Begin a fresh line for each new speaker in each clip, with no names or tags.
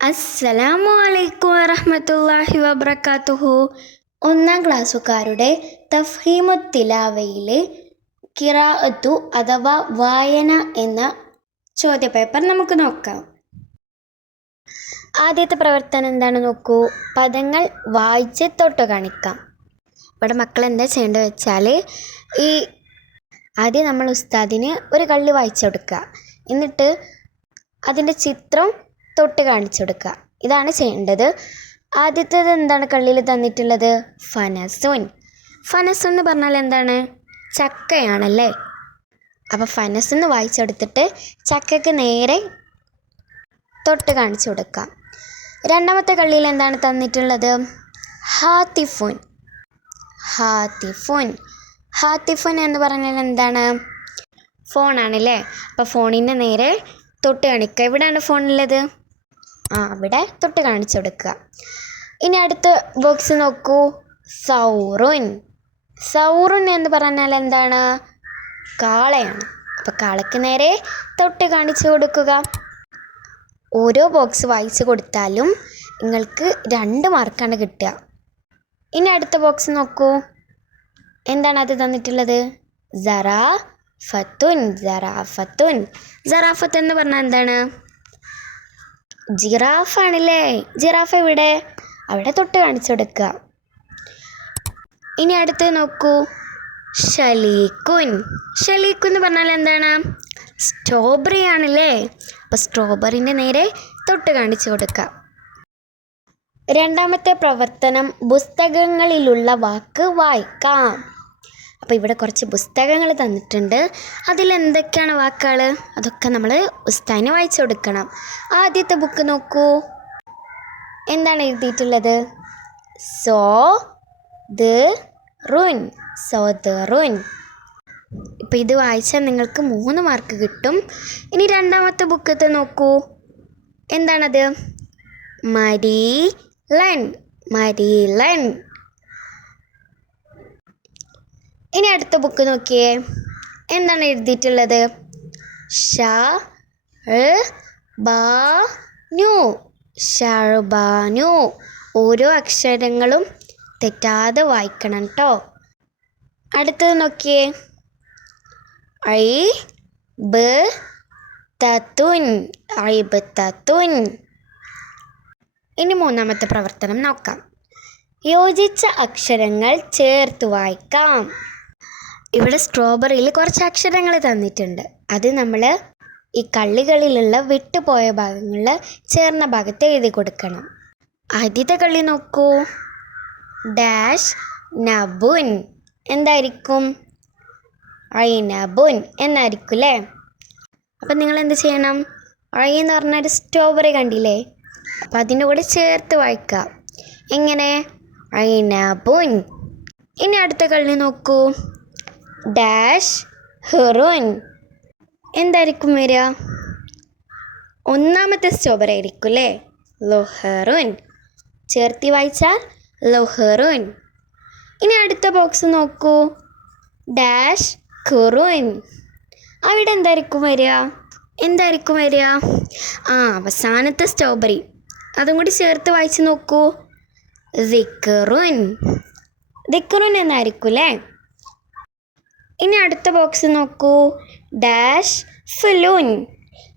അസ്സലാമു അലൈക്കും വറഹമത്തല്ലാഹി വബറകാതുഹു. ഒന്നാം ക്ലാസ്സുകാരുടെ തഫ്ഹീമു തിലാവയിലെ കിറാഅത്തു അഥവാ വായന എന്ന ചോദ്യപേപ്പർ നമുക്ക് നോക്കാം. ആദ്യത്തെ പ്രവർത്തനം എന്താണ് നോക്കൂ? പദങ്ങൾ വായിച്ച് തൊട്ട് കാണിക്കാം. ഇവിടെ മക്കൾ എന്താ ചെയ്യേണ്ടത് വെച്ചാൽ ഈ ആദ്യം നമ്മൾ ഉസ്താദിന് ഒരു കള്ളി വായിച്ചു കൊടുക്കുക എന്നിട്ട് അതിന്റെ ചിത്രം തൊട്ട് കാണിച്ചു കൊടുക്കുക. ഇതാണ് ചെയ്യേണ്ടത്. ആദ്യത്തേത് എന്താണ് കള്ളിയിൽ തന്നിട്ടുള്ളത്? ഫനസുൻ. ഫനസോൻ എന്ന് പറഞ്ഞാൽ എന്താണ്? ചക്കയാണല്ലേ? അപ്പോൾ ഫനസ് എന്ന് വായിച്ചെടുത്തിട്ട് ചക്കയ്ക്ക് നേരെ തൊട്ട് കാണിച്ചു കൊടുക്കാം രണ്ടാമത്തെ കള്ളിയിൽ എന്താണ് തന്നിട്ടുള്ളത്? ഹാത്തിഫുൻ. ഹാത്തിഫുൻ. ഹാത്തിഫുൻ എന്ന് പറഞ്ഞാൽ എന്താണ്? ഫോണാണല്ലേ? അപ്പോൾ ഫോണിന്റെ നേരെ തൊട്ട് കാണിക്കുക. എവിടെയാണ് ഫോണുള്ളത് ആ അവിടെ തൊട്ട് കാണിച്ചു കൊടുക്കുക. ഇനി അടുത്ത ബോക്സ് നോക്കൂ. സൗറുൻ. സൗറുൻ എന്ന് പറഞ്ഞാൽ എന്താണ്? കാളയാണ്. അപ്പോൾ കാളയ്ക്ക് നേരെ തൊട്ട് കാണിച്ചു കൊടുക്കുക. ഓരോ ബോക്സ് വായിച്ചു കൊടുത്താലും നിങ്ങൾക്ക് രണ്ട് മാർക്കാണ് കിട്ടുക. ഇനി അടുത്ത ബോക്സ് നോക്കൂ. എന്താണ് അത് തന്നിട്ടുള്ളത്? സറാ ഫത്തുൻ ജറാഫത്ത് എന്ന് പറഞ്ഞാൽ എന്താണ്? ജിറാഫാണല്ലേ? ജിറാഫ് എവിടെ? അവിടെ തൊട്ട് കാണിച്ചു കൊടുക്കുക ഇനി അടുത്ത് നോക്കൂ. ഷലീക്കുൻ ഷലീക്കു എന്ന് പറഞ്ഞാൽ എന്താണ്? സ്ട്രോബെറി ആണല്ലേ? അപ്പോൾ സ്ട്രോബെറിന്റെ നേരെ തൊട്ട് കാണിച്ചു കൊടുക്കുക രണ്ടാമത്തെ പ്രവർത്തനം. പുസ്തകങ്ങളിലുള്ള വാക്ക് വായിക്കാം. അപ്പോൾ ഇവിടെ കുറച്ച് പുസ്തകങ്ങൾ തന്നിട്ടുണ്ട്. അതിലെന്തൊക്കെയാണ് വാക്കുകൾ അതൊക്കെ നമ്മൾ ഉസ്താദിന് വായിച്ചു കൊടുക്കണം. ആദ്യത്തെ ബുക്ക് നോക്കൂ. എന്താണ് എഴുതിയിട്ടുള്ളത്? സോ ദ റുൻ. സോ ദ റുൻ. ഇപ്പോൾ ഇത് വായിച്ചാൽ നിങ്ങൾക്ക് മൂന്ന് മാർക്ക് കിട്ടും. ഇനി രണ്ടാമത്തെ ബുക്കത്തെ നോക്കൂ. എന്താണത്? മരി ലൻ മരീലൻ. ഇനി അടുത്ത ബുക്ക് നോക്കിയേ. എന്താണ് എഴുതിയിട്ടുള്ളത്? ഷ ബാനു ഷർബാനു ഓരോ അക്ഷരങ്ങളും തെറ്റാതെ വായിക്കണം കേട്ടോ അടുത്തത് നോക്കിയേ. ഐ ബ തത്തുൻ. ഐബ് തത്തുൻ. ഇനി മൂന്നാമത്തെ പ്രവർത്തനം നോക്കാം. യോജിച്ച അക്ഷരങ്ങൾ ചേർത്ത് വായിക്കാം. ഇവിടെ സ്ട്രോബെറിയിൽ കുറച്ച് അക്ഷരങ്ങൾ തന്നിട്ടുണ്ട്. അത് നമ്മൾ ഈ കള്ളികളിലുള്ള വിട്ടുപോയ ഭാഗങ്ങളിൽ ചേർന്ന ഭാഗത്ത് എഴുതി കൊടുക്കണം. ആദ്യത്തെ കള്ളി നോക്കൂ. ഡാഷ് നബുൻ എന്തായിരിക്കും? ഐനബുൻ എന്നായിരിക്കും അല്ലേ? അപ്പം നിങ്ങൾ എന്ത് ചെയ്യണം? ഐ എന്ന് പറഞ്ഞാൽ ഒരു സ്ട്രോബെറി കണ്ടില്ലേ? അപ്പം അതിന്റെ കൂടെ ചേർത്ത് വായിക്കുക. എങ്ങനെ? ഐനബുൻ ഇനി അടുത്ത കള്ളി നോക്കൂ. ഡാഷ് ഹെറോയിൻ. എന്തായിരിക്കും വരിക? ഒന്നാമത്തെ സ്റ്റോബർ ആയിരിക്കും അല്ലേ ലൊഹെറോയിൻ ചേർത്തി വായിച്ചാൽ ലൊഹെറോയിൻ ഇനി അടുത്ത ബോക്സ് നോക്കൂ. ഡാഷ് കെറോയിൻ അവിടെ എന്തായിരിക്കും വരിക? എന്തായിരിക്കും വരിക? ആ അവസാനത്തെ സ്ട്രോബെറി അതും കൂടി ചേർത്ത് വായിച്ച് നോക്കൂ. ദിക്കറുൻ ദിക്കറുൻ എന്നായിരിക്കും അല്ലേ ഇനി അടുത്ത ബോക്സ് നോക്കൂ. ഡാഷ് ഫലൂൻ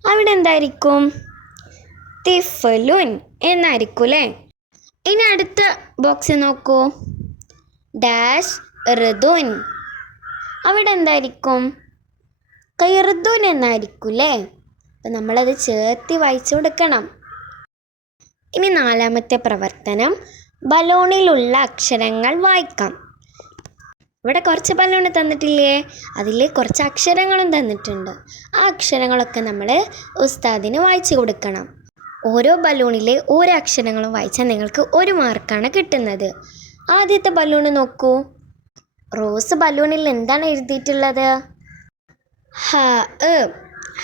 അവിടെ എന്തായിരിക്കും? തിഫലുൻ എന്നായിരിക്കും അല്ലേ? ഇനി അടുത്ത ബോക്സ് നോക്കൂ. ഡാഷ് ഋതുൻ. അവിടെ എന്തായിരിക്കും? കൈറുദുൻ എന്നായിരിക്കും അല്ലേ? അപ്പം നമ്മളത് ചേർത്തി വായിച്ചു കൊടുക്കണം. ഇനി നാലാമത്തെ പ്രവർത്തനം. ബലൂണിലുള്ള അക്ഷരങ്ങൾ വായിക്കാം. ഇവിടെ കുറച്ച് ബലൂൺ തന്നിട്ടില്ലേ? അതിൽ കുറച്ച് അക്ഷരങ്ങളും തന്നിട്ടുണ്ട്. ആ അക്ഷരങ്ങളൊക്കെ നമ്മൾ ഉസ്താദിന് വായിച്ചു കൊടുക്കണം. ഓരോ ബലൂണിലെ ഓരോ അക്ഷരങ്ങളും വായിച്ചാൽ നിങ്ങൾക്ക് ഒരു മാർക്കാണ് കിട്ടുന്നത്. ആദ്യത്തെ ബലൂൺ നോക്കൂ. റോസ് ബലൂണിൽ എന്താണ് എഴുതിയിട്ടുള്ളത്? ഹ.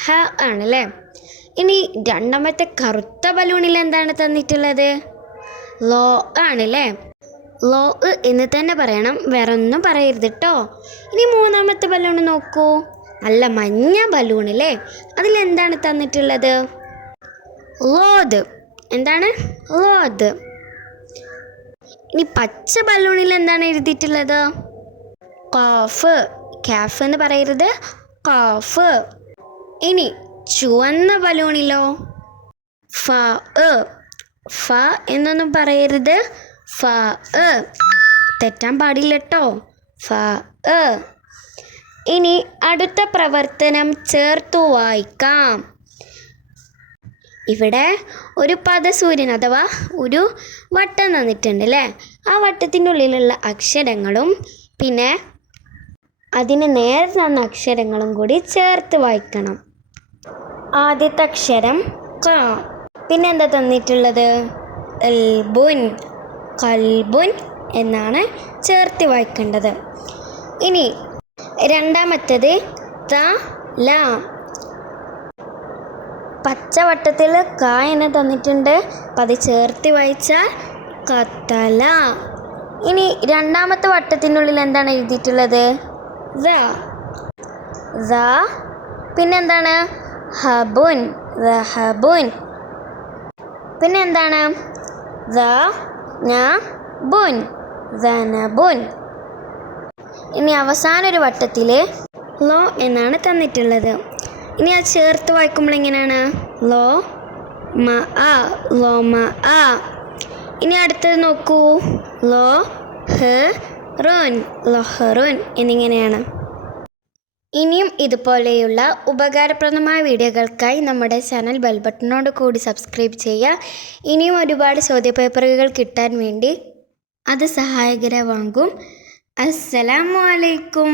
ഹ ആണല്ലേ? ഇനി രണ്ടാമത്തെ കറുത്ത ബലൂണിൽ എന്താണ് തന്നിട്ടുള്ളത്? ലോ ആണല്ലേ? ലോ എന്ന് തന്നെ പറയണം. വേറെ ഒന്നും പറയരുത് കേട്ടോ ഇനി മൂന്നാമത്തെ ബലൂൺ നോക്കൂ. നല്ല മഞ്ഞ ബലൂൺ അല്ലേ അതിലെന്താണ് തന്നിട്ടുള്ളത്? ലോത് എന്താണ്? ലോത് ഇനി പച്ച ബലൂണിൽ എന്താണ് എഴുതിയിട്ടുള്ളത്? കാഫ് കാഫ് എന്ന് പറയരുത്. കാഫ് ഇനി ചുവന്ന ബലൂണിലോ ഫ ഫ എന്നൊന്നും പറയരുത്. ഫ എ. തെറ്റാൻ പാടില്ല കേട്ടോ ഫ എ. ഇനി അടുത്ത പ്രവർത്തനം ചേർത്തു വായിക്കാം. ഇവിടെ ഒരു പദസൂര്യൻ അഥവാ ഒരു വട്ടം തന്നിട്ടുണ്ട് അല്ലേ? ആ വട്ടത്തിന്റെ ഉള്ളിലുള്ള അക്ഷരങ്ങളും പിന്നെ അതിന് നേരെ തന്ന അക്ഷരങ്ങളും കൂടി ചേർത്ത് വായിക്കണം. ആദ്യത്തെ അക്ഷരം ക. പിന്നെന്താ തന്നിട്ടുള്ളത്? എൽബുൻ കൽബുൻ എന്നാണ് ചേർത്ത് വായിക്കേണ്ടത്. ഇനി രണ്ടാമത്തേത് ത ല. പച്ചവട്ടത്തിൽ ക എന്ന് തന്നിട്ടുണ്ട്. അപ്പം അത് ചേർത്ത് വായിച്ചാൽ കത്തല. ഇനി രണ്ടാമത്തെ വട്ടത്തിനുള്ളിൽ എന്താണ് എഴുതിയിട്ടുള്ളത്? ദ. ദ. പിന്നെന്താണ്? ഹബുൻ. ദ ഹബുൻ. പിന്നെന്താണ്? ദ. ബുൻ ധനബുൻ ഇനി അവസാന ഒരു വട്ടത്തിൽ ലോ എന്നാണ് തന്നിട്ടുള്ളത്. ഇനി അത് ചേർത്ത് വായിക്കുമ്പോൾ എങ്ങനെയാണ്? ലോ മ ആ ലോ മ ആ. ഇനി അടുത്തത് നോക്കൂ. ലോ ഹ റോൻ ലൊഹറുൻ എന്നിങ്ങനെയാണ്. ഇനിയും ഇതുപോലെയുള്ള ഉപകാരപ്രദമായ വീഡിയോകൾക്കായി നമ്മുടെ ചാനൽ ബെൽബട്ടനോട് കൂടി സബ്സ്ക്രൈബ് ചെയ്യുക. ഇനിയും ഒരുപാട് ചോദ്യപേപ്പറുകൾ കിട്ടാൻ വേണ്ടി അത് സഹായകരമാകും. അസ്സലാമു അലൈക്കും.